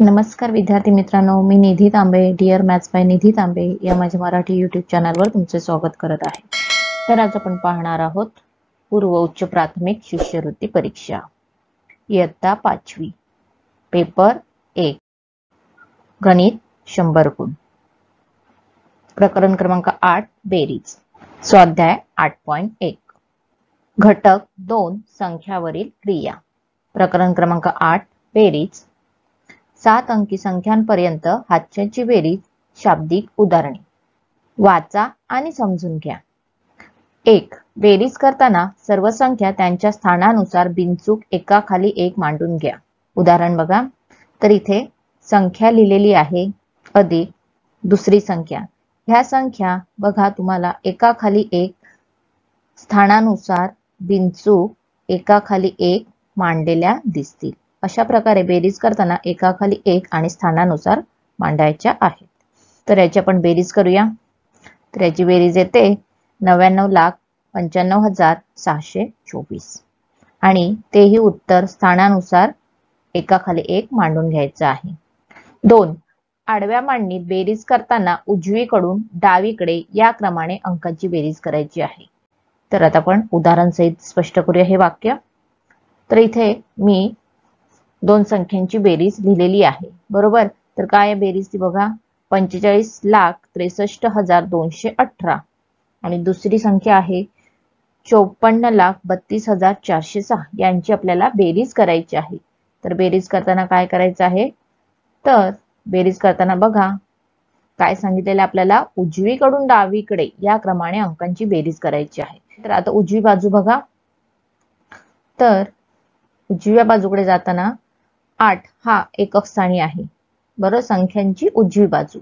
नमस्कार विद्यार्थी मित्रांनो, मी निधी तांबे, डिअर मॅथ्स बाय निधी तांबे या माझ्या मराठी यूट्यूब चॅनलवर तुमचे स्वागत करत आहे। तर आज आपण पाहणार आहोत पूर्व उच्च प्राथमिक शिष्यवृत्ती परीक्षा इयत्ता 5वी पेपर 1 गणित 100 गुण प्रकरण क्रमांक 8 बेरीज स्वाध्याय 8.1 घटक 2 संख्यावरील क्रिया प्रकरण क्रमांक 8 बेरीज 7 अंकी संख्यांपर्यंत हातच्याची बेरीज शाब्दिक उदाहरणे वाचा आणि समजून घ्या। 1 बेरीज करताना सर्व संख्या त्यांच्या स्थानानुसार बिनचूक एकाखाली एक मांडून घ्या। उदाहरण बघा, तर इथे संख्या लिहिलेली आहे अधिक दुसरी संख्या, ह्या संख्या बघा तुम्हाला एकाखाली एक स्थानानुसार बिनचूक एकाखाली एक मांडलेल्या दिसतील। अशा प्रकारे बेरीज करताना एकाखाली एक आणि स्थानानुसार मांडायच्या आहेत। तर याची आपण बेरीज करूया। तर याची बेरीज येते 99,95,624 आणि तेही उत्तर स्थानानुसार एकाखाली एक मांडून घ्यायचं आहे। 2 आडव्या मांडणीत बेरीज करताना उजवीकडून डावीकडे या क्रमाने अंकांची बेरीज करायची आहे। तर आता आपण उदाहरण सहित स्पष्ट करूया हे वाक्य। तर इथे मी 2 संख्यांची बेरीज लिहिलेली आहे, बरोबर। तर काय बेरीज ती बघा, 45,63,218 आणि दुसरी संख्या आहे 54,32,406 यांची आपल्याला बेरीज करायची आहे। तर बेरीज करताना काय करायचं आहे, तर बेरीज करताना बघा काय सांगितलेलं आपल्याला, उजवीकडून डावीकडे या क्रमाने अंकांची बेरीज करायची आहे। तर आता उजवी बाजू बघा, तर उजव्या बाजूकडे जाताना 8 हा एकक स्थानी आहे, बरोबर, संख्यांची उजवी बाजू।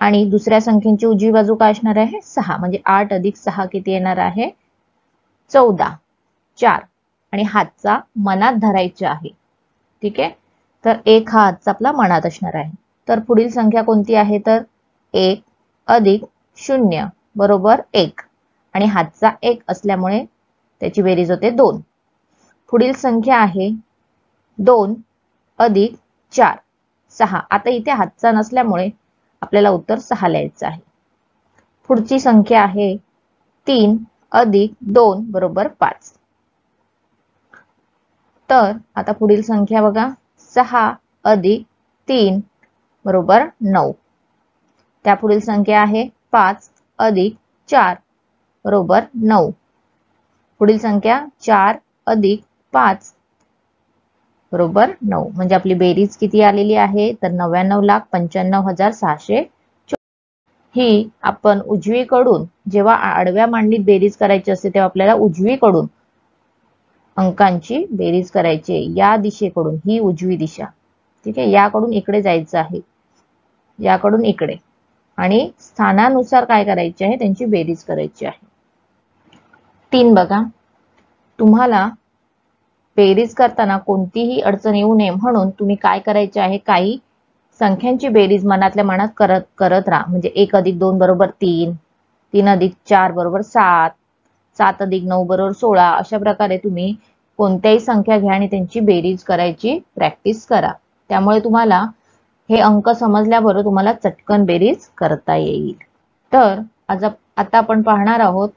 आणि दुसऱ्या संख्येची उजवी बाजू काय असणार आहे, 6, म्हणजे 8 अधिक 6 किती येणार आहे, 14, 4 आणि हातचा मनात धरायचे आहे, ठीक आहे। तर 1 हा हातचा आपला मनात असणार आहे। तर पुढील संख्या कोणती आहे, तर 1 अधिक 0 बरोबर 1 आणि हातचा 1 असल्यामुळे त्याची बेरीज होते 2। पुढील संख्या आहे 2 अधिक 4 6, आता इथे हातचा नसल्यामुळे आपल्याला उत्तर 6 लिहायचं आहे। पुढची संख्या आहे 3 अधिक 2 बरोबर 5। तर आता पुढील संख्या बघा, 6 अधिक 3 बरोबर 9। त्या पुढील संख्या आहे 5 अधिक 4 बरोबर 9। पुढील संख्या 4 अधिक 5 बरोबर 9, म्हणजे आपली बेरीज किती आलेली आहे, तर 99,95,624। ही आपण उजवीकडून जेव्हा आडव्या मांडणीत बेरीज करायची असते तेव्हा आपल्याला उजवीकडून अंकांची बेरीज करायची, या दिशेकडून, ही उजवी दिशा, ठीक आहे, याकडून इकडे जायचं आहे, याकडून इकडे, आणि स्थानानुसार काय करायचे आहे, त्यांची बेरीज करायची आहे। 3 बघा, तुम्हाला बेरीज करताना कोणतीही अडचण येऊ नये म्हणून तुम्ही काय करायचे आहे, काही संख्यांची बेरीज मनातल्या मनात करत राहा। म्हणजे 1 अधिक 2 बरोबर 3, 3 अधिक 4 बरोबर 7, 7 अधिक 9 बरोबर 16, अशा प्रकारे तुम्ही कोणत्याही संख्या घ्या आणि त्यांची बेरीज करायची प्रॅक्टिस करा। त्यामुळे तुम्हाला हे अंक समजल्याबरोबर तुम्हाला चटकन बेरीज करता येईल। तर आता आपण पाहणार आहोत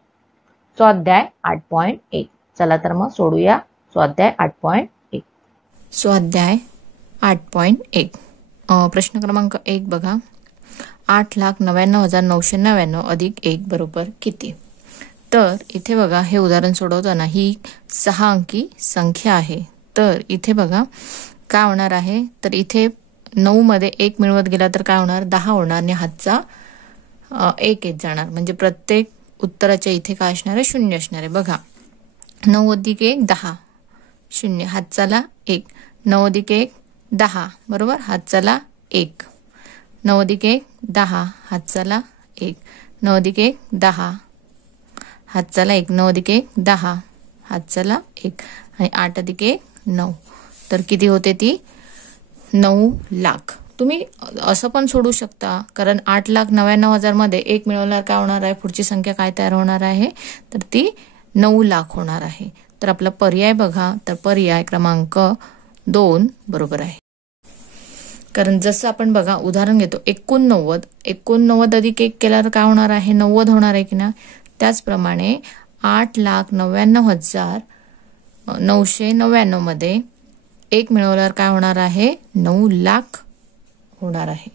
स्वाध्याय 8.1। चला तर मग सोडूया स्वाध्याय 8.1। स्वाध्याय 8.1 प्रश्न क्रमांक 1 बघा, 8,99,999 अधिक 1 बरोबर किती। तर इथे बघा, हे उदाहरण सोडवताना ही 6 अंकी संख्या आहे। तर इथे बघा काय होणार आहे, तर इथे 9 मध्ये 1 मिळवत गेला तर काय होणार, 10 होणार आणि हातचा 1 येत जाणार, म्हणजे प्रत्येक उत्तराच्या इथे काय असणार आहे, 0 असणार आहे। बघा, 9 अधिक 1 10, 0 हातचाला 1, 9 अधिक 1 10 बरोबर, हातचाला 1, 9 अधिक 1 10 हातचाला 1, 9 अधिक 1 10 हातचाला 1, 9 अधिक 1 10 हातचाला 1 आणि 8 अधिक 1 9। तर किती होते ती, 9 लाख। तुम्ही असं पण सोडू शकता, कारण 8,99,000 मध्ये 1 मिळवल्यावर काय होणार आहे, पुढची संख्या काय तयार होणार आहे, तर ती 9 लाख होणार आहे। तर आपला पर्याय बघा, तर पर्याय क्रमांक 2 बरोबर आहे। कारण जसं आपण बघा उदाहरण घेतो 89 अधिक 1 केल्यावर काय होणार आहे, 90 होणार आहे की ना. त्याचप्रमाणे 8,99,999 मध्ये 1 मिळवल्यावर काय होणार आहे, 9 लाख होणार आहे.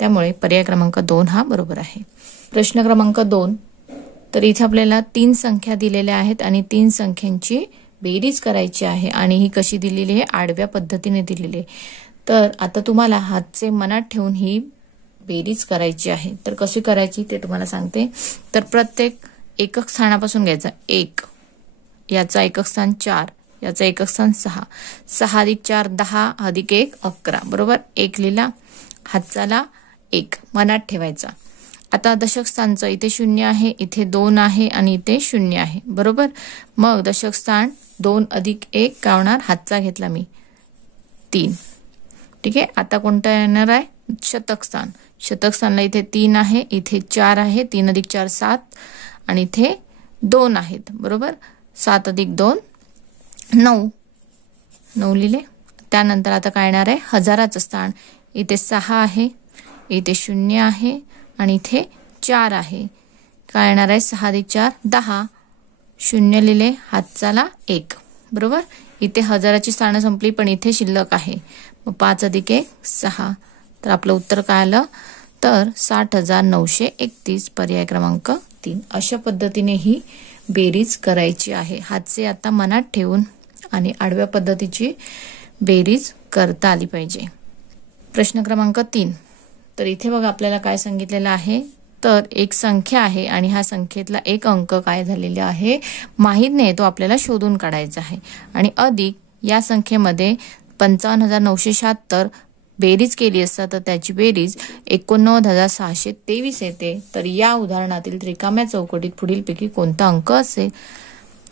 त्यामुळे पर्याय क्रमांक 2 हा बरोबर आहे. प्रश्न क्रमांक 2, तर इथे आपल्याला 3 संख्या दिलेल्या आहेत आणि 3 संख्यांची बेरीज करायची आहे आणि ही कशी दिलेली आहे, आडव्या पद्धतीने दिलेली आहे. तर आता तुम्हाला हातचे मनात ठेवून ही बेरीज करायची आहे. तर कशी करायची ते तुम्हाला सांगते. तर प्रत्येक एकक स्थानापासून घ्यायचा 1, याचा एकक स्थान 4, याचा एकक स्थान 6, 6 अधिक 4 10 अधिक 1 11, बरोबर. 1 लिहिला, हातचाला 1 मनात ठेवायचा. आता दशक स्थानचं इथे 0 आहे, इथे 2 आहे आणि इथे 0 आहे, बरोबर. मग दशक स्थान 2 अधिक 1 काय होणार, हातचा घेतला मी 3. ठीक आहे. आता कोणतं येणार आहे, शतक स्थान. शतक स्थानला इथे 3 आहे, इथे 4 आहे, 3 अधिक 4 7 आणि इथे 2 आहेत, बरोबर. 7 अधिक 2 9, 9 लिहिले. त्यानंतर आता काय येणार आहे, हजाराचं स्थान. इथे 6 आहे, इथे 0 आहे आणि इथे 4 आहे. काय येणार आहे, 6 अधिक 4 10, 0 लिहिले, हातचाला 1, बरोबर. इथे हजाराची स्थानं संपली पण इथे शिल्लक आहे. मग 5 अधिक 1 6. तर आपलं उत्तर काय आलं, तर 60,931, पर्याय क्रमांक 3. अशा पद्धतीने ही बेरीज करायची आहे. हातचे आता मनात ठेवून आणि आडव्या पद्धतीची बेरीज करता आली पाहिजे. प्रश्न क्रमांक 3, तर इथे बघा आपल्याला काय सांगितलेलं आहे, तर एक संख्या आहे आणि ह्या संख्येतला एक अंक काय झालेला आहे माहित नाही, तो आपल्याला शोधून काढायचा आहे. आणि अधिक या संख्येमध्ये 55,976 बेरीज केली असता तर त्याची बेरीज 89,623 येते. तर या उदाहरणातील रिकाम्या चौकटीत पुढीलपैकी कोणता अंक असेल.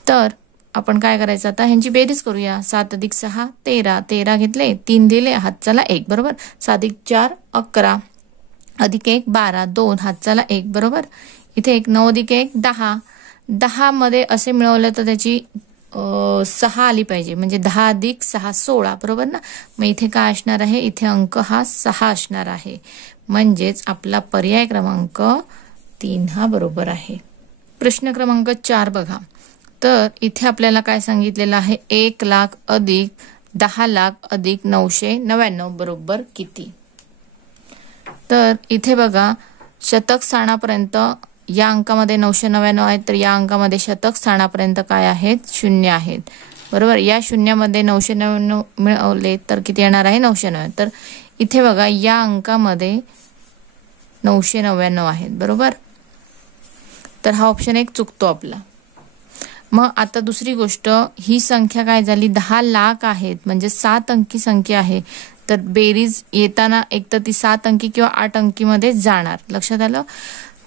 तर आपण काय करायचं, आता ह्यांची बेरीज करूया. 7 अधिक 6 13, 13 घेतले, 3 दिले, हातचाला 1, बरोबर. 7 अधिक 4 11 अधिक 1 12, 2 हातचाला 1, बरोबर. इथे 9 अधिक 1 10, 10 मध्ये असे मिळवले तर त्याची 6 आली पाहिजे, म्हणजे 10 अधिक 6 16, बरोबर ना. मग इथे काय असणार आहे, इथे अंक हा 6 असणार आहे. म्हणजेच आपला पर्याय क्रमांक 3 हा बरोबर आहे. प्रश्न क्रमांक 4 बघा. तर इथे आपल्याला काय सांगितलेलं आहे, 1 लाख अधिक 10 लाख अधिक 999 बरोबर किती. तर इथे बघा शतक स्थानापर्यंत या अंकामध्ये 999 आहेत, तर या अंकामध्ये शतक स्थानापर्यंत काय आहेत, 0 आहेत, बरोबर. या शून्यामध्ये 999 मिळवले तर किती येणार आहे, 999. तर इथे बघा या अंकामध्ये 999 आहेत, बरोबर. तर हा ऑप्शन 1 चुकतो आपला. मग आता दुसरी गोष्ट, ही संख्या काय झाली, 10 लाख आहेत, म्हणजे 7 अंकी संख्या आहे. तर बेरीज येताना एक तर ती 7 अंकी किंवा 8 अंकीमध्ये जाणार, लक्षात आलं.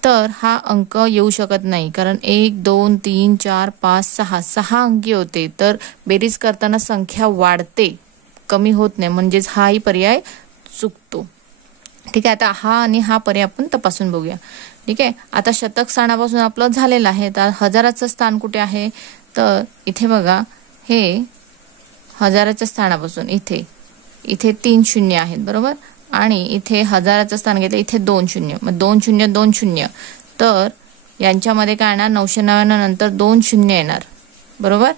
तर हा अंक येऊ शकत नाही, कारण 1 2 3 4 5 6 6 अंकी होते. तर बेरीज करताना संख्या वाढते, कमी होत नाही, म्हणजेच हाही पर्याय चुकतो. ठीक आहे. आता हा आणि हा पर्याय आपण तपासून बघूया. ठीक आहे. आता शतक स्थानापासून आपलं झालेलं आहे. तर हजाराचं स्थान कुठे आहे, तर इथे बघा, हे हजाराच्या स्थानापासून इथे 3 शून्य आहेत, बरोबर. आणि इथे हजाराचं स्थान घेतलं, इथे 2 शून्य, मग 2 शून्य 2 शून्य. तर यांच्यामध्ये काय येणार, 999 नंतर 2 शून्य येणार, बरोबर.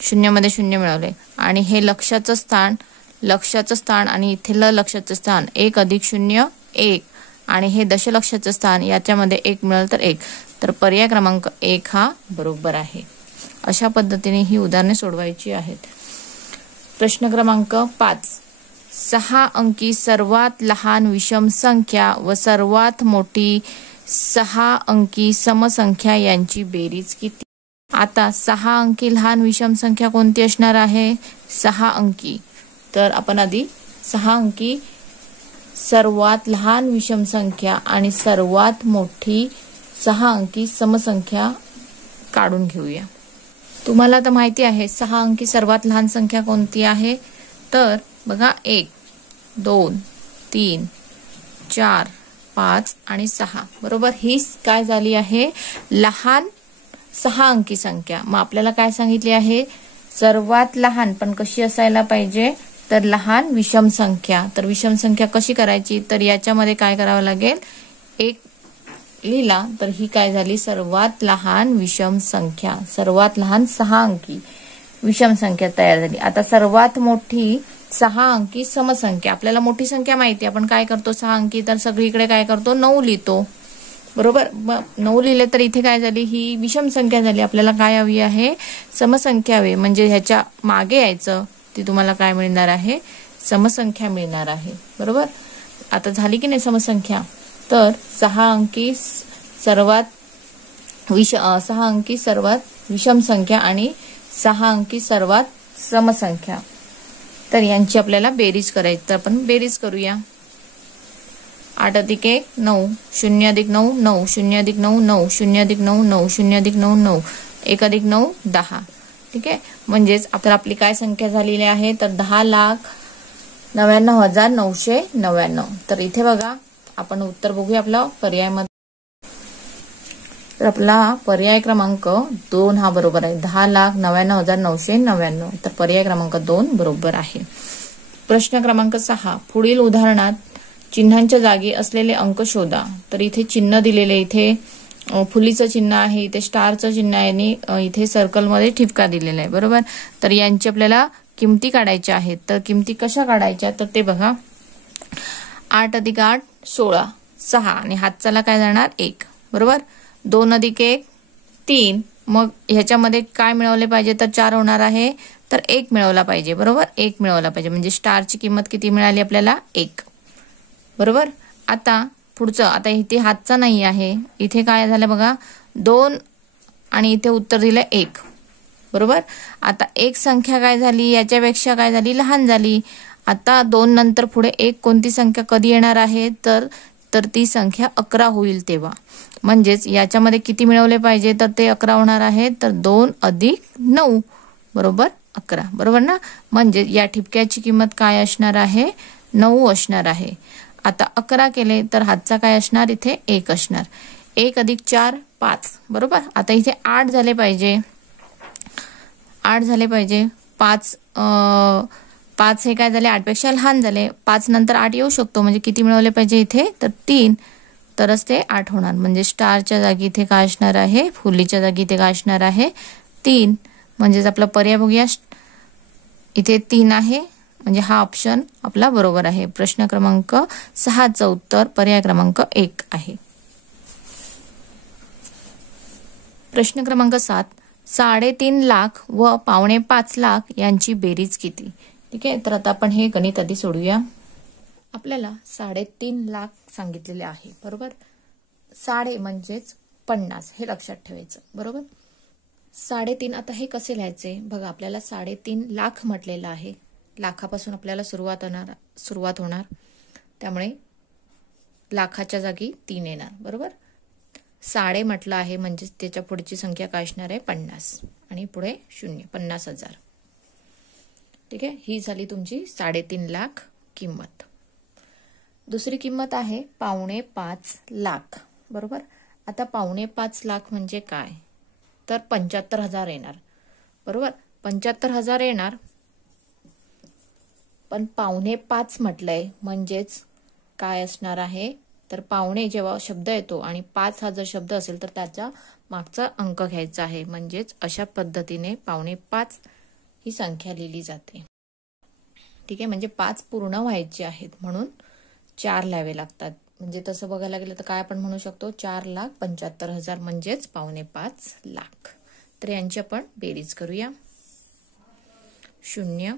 शून्यामध्ये शून्य मिळवले. आणि हे लक्षाचं स्थान आणि इथलं लक्षाचं स्थान 1 अधिक 0 1 आणि हे दशलक्षाचं स्थान, याच्यामध्ये 1 मिळालं तर 1. तर पर्याय क्रमांक 1 हा बरोबर आहे. अशा पद्धतीने ही उदाहरणे सोडवायची आहेत. प्रश्न क्रमांक 5, 6 अंकी सर्वात लहान विषम संख्या व सर्वात मोठी 6 अंकी समसंख्या यांची बेरीज किती. आता 6 अंकी लहान विषम संख्या कोणती असणार आहे, 6 अंकी. तर आपण आधी 6 अंकी सर्वात लहान विषम संख्या आणि सर्वात मोठी 6 अंकी समसंख्या काढून घेऊया. तुम्हाला तर माहिती आहे 6 अंकी सर्वात लहान संख्या कोणती आहे, तर बघा 1 2 3 4 5 आणि 6, बरोबर. ही काय झाली आहे, लहान 6 अंकी संख्या. मग आपल्याला काय सांगितली आहे, सर्वात लहान पण कशी असायला पाहिजे, तर लहान विषम संख्या. तर विषम संख्या कशी करायची, तर याच्यामध्ये काय करावं लागेल, एक लिहिला तर ही काय झाली, सर्वात लहान विषम संख्या, सर्वात लहान 6 अंकी विषम संख्या तयार झाली. आता सर्वात मोठी 6 अंकी समसंख्या. आपल्याला मोठी संख्या माहिती, आपण काय करतो 6 अंकी, तर सगळीकडे काय करतो 9 लिहितो, बरोबर. 9 लिहिले तर इथे काय झाली, ही विषम संख्या झाली. आपल्याला काय हवी आहे, समसंख्या हवी, म्हणजे ह्याच्या मागे यायचं, ती तुम्हाला काय मिळणार आहे, समसंख्या मिळणार आहे, बरोबर. आता झाली की नाही समसंख्या, तर 6 अंकी सर्वात विषम संख्या आणि 6 अंकी सर्वात समसंख्या, तर यांची आपल्याला बेरीज करायची. तर आपण बेरीज करूया. 8 अधिक 1 9, 0 अधिक 9 9, 0 अधिक 9 9, 0 अधिक 9 9, 0 अधिक 9 9, 1 अधिक 9 10. ठीक आहे, म्हणजेच आपली काय संख्या झालेली आहे, तर 10,99,999. तर इथे बघा आपण उत्तर बघूया आपला पर्यायमध्ये. तर आपला पर्याय क्रमांक 2 हा बरोबर आहे. 10,99,999. तर पर्याय क्रमांक 2 बरोबर आहे. प्रश्न क्रमांक 6, पुढील उदाहरणात चिन्हांच्या जागी असलेले अंक शोधा. तर इथे चिन्ह दिलेले, इथे फुलीचं चिन्ह आहे, इथे स्टारचं चिन्ह आहे आणि इथे सर्कलमध्ये ठिपका दिलेला आहे, बरोबर. तर यांची आपल्याला किमती काढायच्या आहेत. तर किमती कशा काढायच्या, तर ते बघा. 8 अधिक 8 16, 6 आणि हातचाला काय जाणार 1, बरोबर. 2 अधिक 1 3, मग ह्याच्यामध्ये काय मिळवले पाहिजे, तर 4 होणार आहे, तर 1 मिळवला पाहिजे, बरोबर. 1 मिळवला पाहिजे, म्हणजे स्टारची किंमत किती मिळाली आपल्याला 1, बरोबर. आता पुढचं, आता इथे हातचा नाही आहे, इथे काय झालं बघा 2 आणि इथे उत्तर दिलं 1, बरोबर. आता एक संख्या काय झाली, याच्यापेक्षा काय झाली, लहान झाली. आता 2 नंतर पुढे एक कोणती संख्या कधी येणार आहे, तर ती संख्या 11 होईल तेव्हा. म्हणजेच याच्यामध्ये किती मिळवले पाहिजे, तर ते 11 होणार आहे, तर 2 अधिक 9 बरोबर 11, बरोबर ना. म्हणजे या ठिपक्याची किंमत काय असणार आहे, 9 असणार आहे. आता 11 केले तर हातचा काय असणार, इथे 1 असणार. 1 अधिक 4 5, बरोबर. आता इथे 8 झाले पाहिजे, 8 झाले पाहिजे. 5 हे काय झाले, 8 पेक्षा लहान झाले. 5 नंतर 8 येऊ शकतो, म्हणजे किती मिळवले पाहिजे इथे, तर 3, तरच ते 8 होणार. म्हणजे स्टारच्या जागी इथे काय असणार आहे, फुलीच्या जागी इथे काय असणार आहे 3. म्हणजेच आपला पर्याय बघूया, इथे 3 आहे, म्हणजे हा ऑप्शन आपला बरोबर आहे. प्रश्न क्रमांक 6चं उत्तर पर्याय क्रमांक 1 आहे. प्रश्न क्रमांक 7, 3.5 लाख व 4.5 लाख यांची बेरीज किती. ठीक आहे, तर आता आपण हे गणित आधी सोडूया. आपल्याला 3.5 लाख सांगितलेले आहे, बरोबर. 3.5 म्हणजेच 50, हे लक्षात ठेवायचं, बरोबर. 3.5, आता हे कसे लिहायचे बघा, आपल्याला 3.5 लाख म्हटलेलं आहे, लाखापासून आपल्याला सुरुवात होणार, त्यामुळे लाखाच्या जागी 3 येणार, बरोबर. 3.5 म्हटलं आहे, म्हणजे त्याच्या पुढची संख्या काय असणार आहे 50 आणि पुढे 0, 50,000. ठीक आहे, ही झाली तुमची 3.5 लाख किंमत. दुसरी किंमत आहे 4.5 लाख, बरोबर. आता 4.5 लाख म्हणजे काय, तर 75,000 येणार, बरोबर. 75,000 येणार, पण 4.5 म्हटलंय, म्हणजेच काय असणार आहे, तर पावणे जेव्हा शब्द येतो आणि 5 हा जर शब्द असेल तर त्याच्या मागचा अंक घ्यायचा आहे. म्हणजेच अशा पद्धतीने 4.5 ही संख्या लिहिली जाते. ठीक आहे, म्हणजे 5 पूर्ण व्हायचे आहेत, म्हणून 4 लिहावे लागतात. म्हणजे तसं बघायला गेलं तर काय आपण म्हणू शकतो, 4,75,000 म्हणजेच 4.5 लाख. तर यांची आपण बेरीज करूया. 0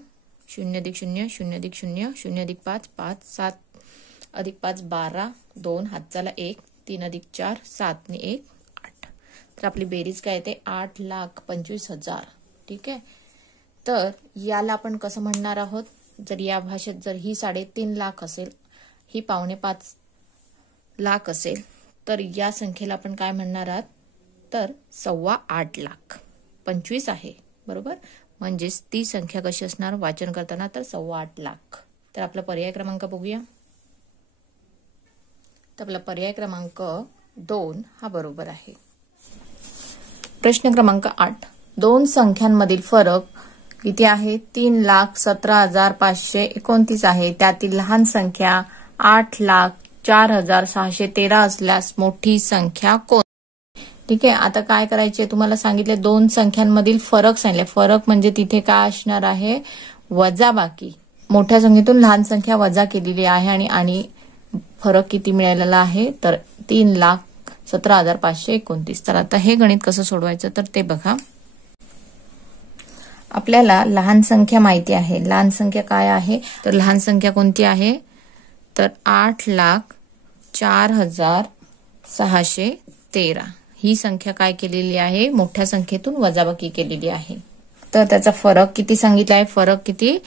0 अधिक 0 0 अधिक 0 0 अधिक 5 5 7 अधिक 5 12 2 हातचाला 1 3 अधिक 4 7 आणि 1 8. तर आपली बेरीज काय येते 8,25,000. ठीक आहे, तर याला आपण कसं म्हणणार आहोत, जर या भाषेत जर ही 3.5 लाख असेल, ही 4.5 लाख असेल, तर या संख्येला आपण काय म्हणणार आहात, तर 8.25 लाख. 25 आहे, बरोबर. म्हणजेच ती संख्या कशी असणार वाचन करताना, तर 8.25 लाख. तर आपला पर्याय क्रमांक बघूया. तर आपला पर्याय क्रमांक 2 हा बरोबर आहे. प्रश्न क्रमांक 8, 2 संख्यांमधील फरक किती आहे 3,17,529 आहे. त्यातील लहान संख्या 8,04,613 असल्यास मोठी संख्या कोण? ठीक आहे. आता काय करायचे तुम्हाला सांगितले, दोन संख्यांमधील फरक सांगितले. फरक म्हणजे तिथे काय असणार आहे, वजाबाकी. मोठ्या संख्येतून लहान संख्या वजा केलेली आहे आणि फरक किती मिळालेला आहे, तर 3,17,529. तर आता हे गणित कसं सोडवायचं तर ते बघा. आपल्याला लहान संख्या माहिती आहे. लहान संख्या काय आहे, तर लहान संख्या कोणती आहे, तर 8,04,613 ही संख्या काय केलेली आहे, मोठ्या संख्येतून वजाबाकी केलेली आहे. तर त्याचा फरक किती सांगितला आहे, फरक किती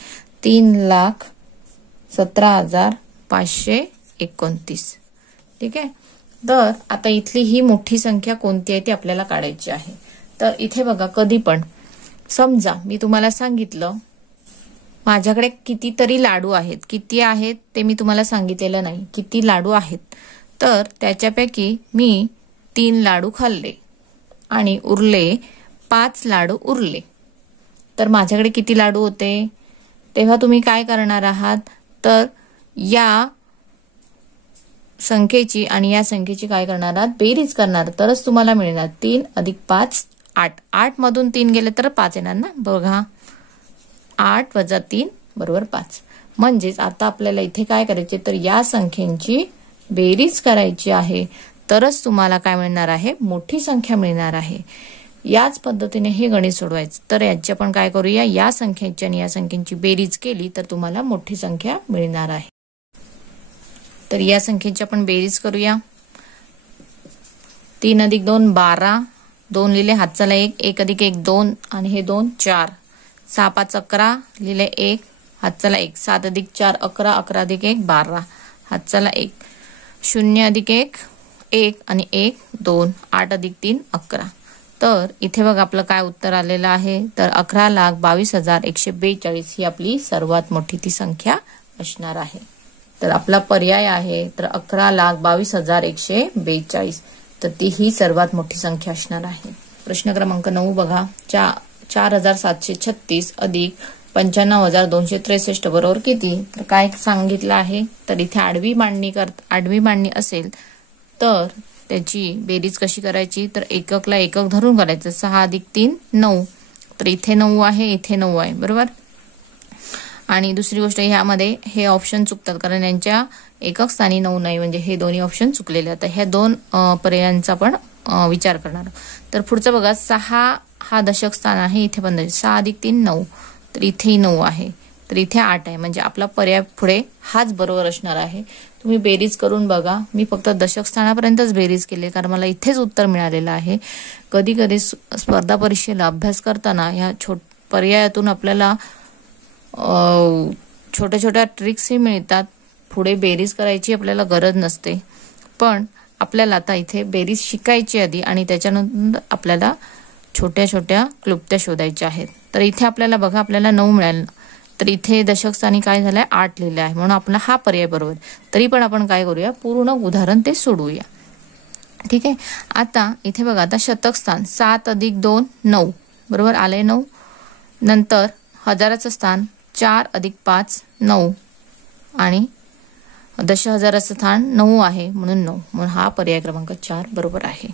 3,17,529. ठीक आहे. तर आता इथली ही मोठी संख्या कोणती आहे ती आपल्याला काढायची आहे. तर इथे बघा, कधी पण समजा मी तुम्हाला सांगितलं माझ्याकडे कितीतरी लाडू आहेत, किती आहेत ते मी तुम्हाला सांगितलेलं नाही, किती लाडू आहेत, तर त्याच्यापैकी मी 3 लाडू खाल्ले आणि उरले 5 लाडू उरले, तर माझ्याकडे किती लाडू होते. तेव्हा तुम्ही काय करणार आहात, तर या संख्येची आणि या संख्येची काय करणार आहात, बेरीज करणार, तरच तुम्हाला मिळणार 3 अधिक 5 8. 8 मधून 3 गेले तर 5 येणार ना. बघा, 8 वजा 3 बरोबर 5. म्हणजेच आता आपल्याला इथे काय करायचे, तर या संख्येची बेरीज करायची आहे, तरच तुम्हाला काय मिळणार आहे, मोठी संख्या मिळणार आहे. याच पद्धतीने हे गणित सोडवायचं. तर याची आपण काय करूया, या संख्येची आणि या संख्येची बेरीज केली तर तुम्हाला मोठी संख्या मिळणार आहे. तर या संख्येची आपण बेरीज करूया. 3 अधिक 2 12, 2 लिहिले, हातचाला 1, 1 अधिक 1 2 आणि हे 2 4, 6 5 11 लिहिले 1, हातचाला 1, 7 अधिक 4 11, 11 अधिक 1 12, हातचाला 1, 0 अधिक 1 1 आणि 1 2, 8 अधिक 3 11. तर इथे बघा आपलं काय उत्तर आलेलं आहे, तर 11,22,142 ही आपली सर्वात मोठी ती संख्या असणार आहे. तर आपला पर्याय आहे तर 11,22,142, तर ती ही सर्वात मोठी संख्या असणार आहे. प्रश्न क्रमांक 9 बघा. 4,736 अधिक 95,263 बरोबर किती. तर काय सांगितलं आहे, तर इथे आडवी मांडणी असेल तर त्याची बेरीज कशी करायची, तर एककला एकक धरून करायचं. 6 अधिक 3 9, तर इथे 9 आहे, इथे 9 आहे बरोबर. आणि दुसरी गोष्ट, ह्यामध्ये हे ऑप्शन चुकतात कारण यांच्या एकक स्थानी 9 नाही, म्हणजे हे दोन्ही ऑप्शन चुकलेले. आता ह्या दोन पर्यायांचा पण विचार करणार. तर पुढचं बघा, 6 हा दशक स्थान आहे, इथे पण 6 अधिक 3 9, तर इथेही 9 आहे, तर इथे 8 आहे, म्हणजे आपला पर्याय पुढे हाच बरोबर असणार आहे. तुम्ही बेरीज करून बघा. मी फक्त दशक स्थानापर्यंतच बेरीज केली कारण मला इथेच उत्तर मिळालेलं आहे. कधी कधी स्पर्धा परीक्षेला अभ्यास करताना ह्या पर्यायातून आपल्याला छोट्या छोट्या ट्रिक्सही मिळतात. पुढे बेरीज करायची आपल्याला गरज नसते, पण आपल्याला आता इथे बेरीज शिकायची आधी आणि त्याच्यानंतर आपल्याला छोट्या छोट्या क्लुप्त्या शोधायच्या आहेत. तर इथे आपल्याला बघा, आपल्याला 9 मिळालं, तर इथे दशक स्थानी काय झालंय 8 लिहिलं आहे, म्हणून आपला हा पर्याय बरोबर. तरी पण आपण काय करूया, पूर्ण उदाहरण ते सोडवूया. ठीक आहे. आता इथे बघा, आता शतक स्थान 7 अधिक 2 9 बरोबर आलंय 9. नंतर हजाराचं स्थान 4 अधिक 5 9 आणि दशहजाराचं स्थान 9 आहे म्हणून 9, म्हणून हा पर्याय क्रमांक 4 बरोबर आहे.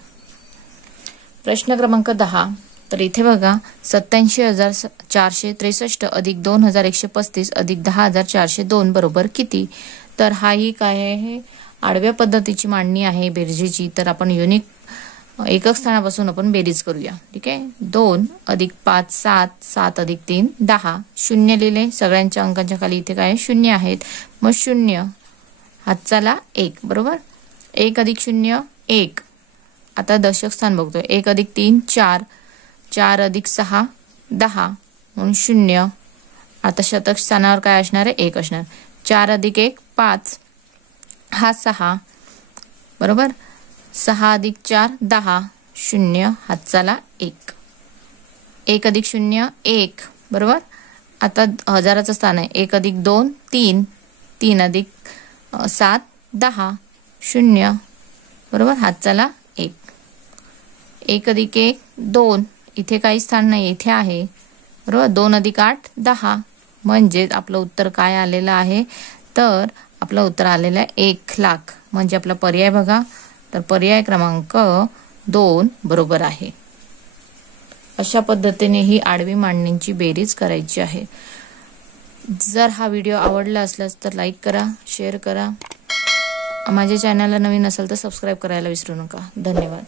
प्रश्न क्रमांक 10. तर इथे बघा, 87,463 अधिक 2,135 अधिक 10,402 बरोबर किती. तर हाही काय आहे, आडव्या पद्धतीची मांडणी आहे बेरजेची. तर आपण युनिक एकक स्थानापासून आपण बेरीज करूया. ठीक आहे. 2 अधिक 5 7, 7 अधिक 3 10, 0 लिहिले, सगळ्यांच्या अंकांच्या खाली इथे काय 0 आहेत, मग 0 हातचाला 1 बरोबर. 1 अधिक 0 1, आता दशक स्थान बघतोय. 1 अधिक 3 4, 4 अधिक 6 10 म्हणून 0. आता शतक स्थानावर काय असणार आहे, 1 असणार. 4 अधिक 1 5, हा 6 बरोबर. 6 अधिक 4 10, 0 हातचाला 1. 1 अधिक 0 1 बरोबर. आता हजाराचं स्थान आहे. 1 अधिक 2 3, 3 अधिक 7 10, 0 बरोबर हातचाला 1. 1 अधिक 1 2, इथे काही स्थान नाही, इथे आहे. बरोबर. 2 अधिक 8 10. म्हणजे आपलं उत्तर काय आलेलं आहे, तर आपलं उत्तर आलेलं आहे 1,00,000. म्हणजे आपला पर्याय बघा, तर पर्याय क्रमांक 2 बरोबर आहे. अशा पद्धतीने ही आडवी मांडणींची बेरीज करायची आहे. जर हा व्हिडिओ आवडला असल्यास तर लाईक करा, शेअर करा. माझ्या चॅनलला नवीन असेल तर सबस्क्राईब करायला विसरू नका. धन्यवाद.